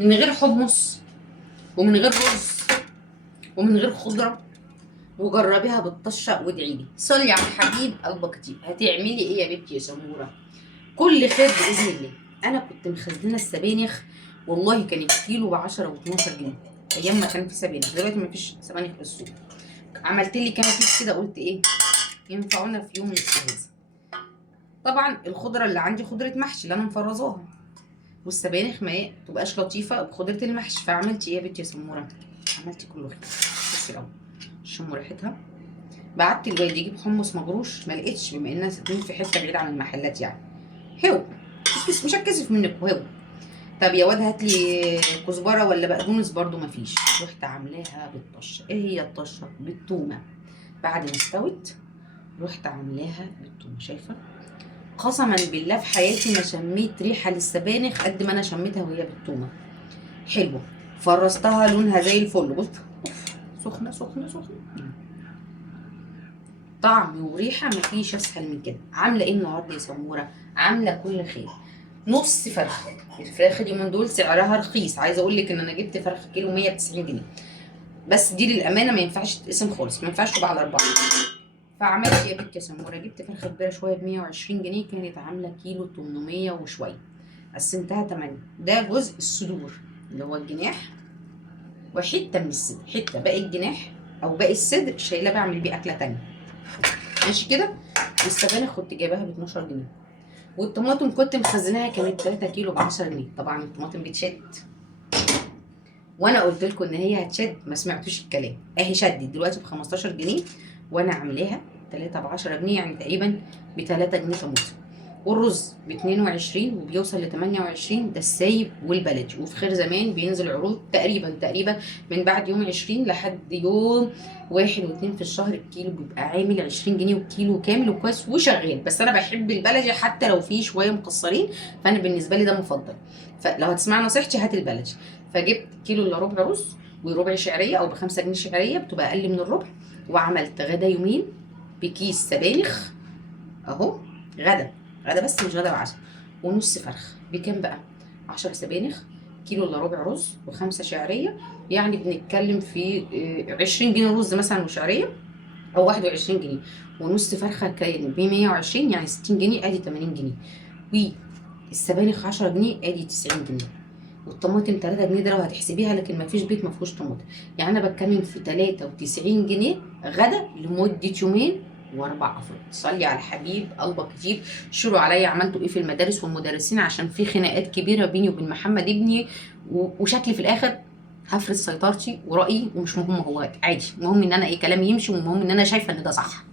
من غير حمص ومن غير رز ومن غير خضره، وجربيها بالطشه وادعي لي. صلي على الحبيب قلبك كتير. هتعملي ايه يا بنتي يا سموره؟ كل خير باذن الله. انا كنت مخزنه السبانخ، والله كان الكيلو ب 10 و12 جنيه ايام ما كان في سبانخ. دلوقتي ما فيش سبانخ في السوق. عملت لي كام كيس كده، قلت ايه ينفعونا في يوم من الاجازه. طبعا الخضره اللي عندي خضره محشي اللي انا مفرزاها، والسبانخ ما تبقاش لطيفه بخضره المحشي. فعملت ايه يا بنتي يا سموره؟ عملت كله خير. بصي الاول شموا ريحتها. بعت الواد يجيب حمص مجروش، ما لقيتش، بما اننا ساكنين في حته بعيده عن المحلات يعني. هو مش هتكسف منكم. هو طب يا واد هات لي كزبره ولا بقدونس، برده ما فيش. رحت عاملاها بالطشه. ايه هي الطشه؟ بالثومه. بعد ما استوت رحت عاملاها بالثومه. شايفه؟ قسما بالله في حياتي ما شميت ريحه للسبانخ قد ما انا شميتها وهي بالثومه. حلوه. فرستها لونها زي الفل. بص سخنه سخنه سخنه، طعم وريحه مفيش اسهل من كده. عامله ايه النهارده يا سموره؟ عامله كل خير. نص فرخه. الفراخ اليومين دول سعرها رخيص. عايزه اقول لك ان انا جبت فرخه كيلو 190 جنيه، بس دي للامانه ما ينفعش تتقسم خالص، ما ينفعش تبقى على 4. فعملت ايه يا بنتي يا سموره؟ جبت فرخه كبيره شويه ب 120 جنيه، كانت عامله كيلو 800 وشويه. قسمتها 8. ده جزء الصدور اللي هو الجناح، وحته من الصدر. حته باقي الجناح او باقي الصدر شايلاه بعمل بيه اكله تانيه. ماشي كده. والسبانخ كنت جايباها ب 12 جنيه، والطماطم كنت مخزناها كانت 3 كيلو ب 10 جنيه. طبعا الطماطم بتشد، وانا قلت لكم ان هي هتشد، ما سمعتوش الكلام. اهي شدت دلوقتي ب 15 جنيه، وانا عاملاها 3 ب 10 جنيه، يعني تقريبا ب 3 جنيه طماطم. والرز ب 22 وبيوصل ل 28، ده السايب والبلدي. وفي خير زمان بينزل عروض تقريبا من بعد يوم 20 لحد يوم 1 و2 في الشهر. الكيلو بيبقى عامل 20 جنيه، والكيلو كامل وكويس وشغال. بس انا بحب البلدي حتى لو فيه شويه مكسرين، فانا بالنسبه لي ده مفضل. فلو هتسمع نصيحتي هات البلدي. فجبت كيلو الا ربع رز وربع شعريه، او ب5 جنيه شعريه بتبقى اقل من الربع. وعملت غدا يومين بكيس سبانخ اهو. غدا بس مش غدا وعشاء. ونص فرخ بكام بقى؟ 10 سبانخ، كيلو الا ربع رز، و5 شعريه. يعني بنتكلم في 20 جنيه رز مثلا وشعريه، او 21 جنيه. ونص فرخه كان ب 120، يعني 60 جنيه، ادي 80 جنيه. والسبانخ 10 جنيه، ادي 90 جنيه. والطماطم 3 جنيه، ده لو هتحسبيها، لكن ما فيش بيت ما فيهوش طماطم. يعني انا بتكلم في 93 جنيه غدا لمده يومين واربع افراد. صلي على الحبيب قلبك كتير. شيروا عليا عملتوا ايه في المدارس والمدرسين، عشان في خناقات كبيره بيني وبين محمد ابني، وشكلي في الاخر هفرض سيطرتي ورايي، ومش مهم هو عادي. المهم ان انا ايه كلامي يمشي، والمهم ان انا شايفه ان ده صح.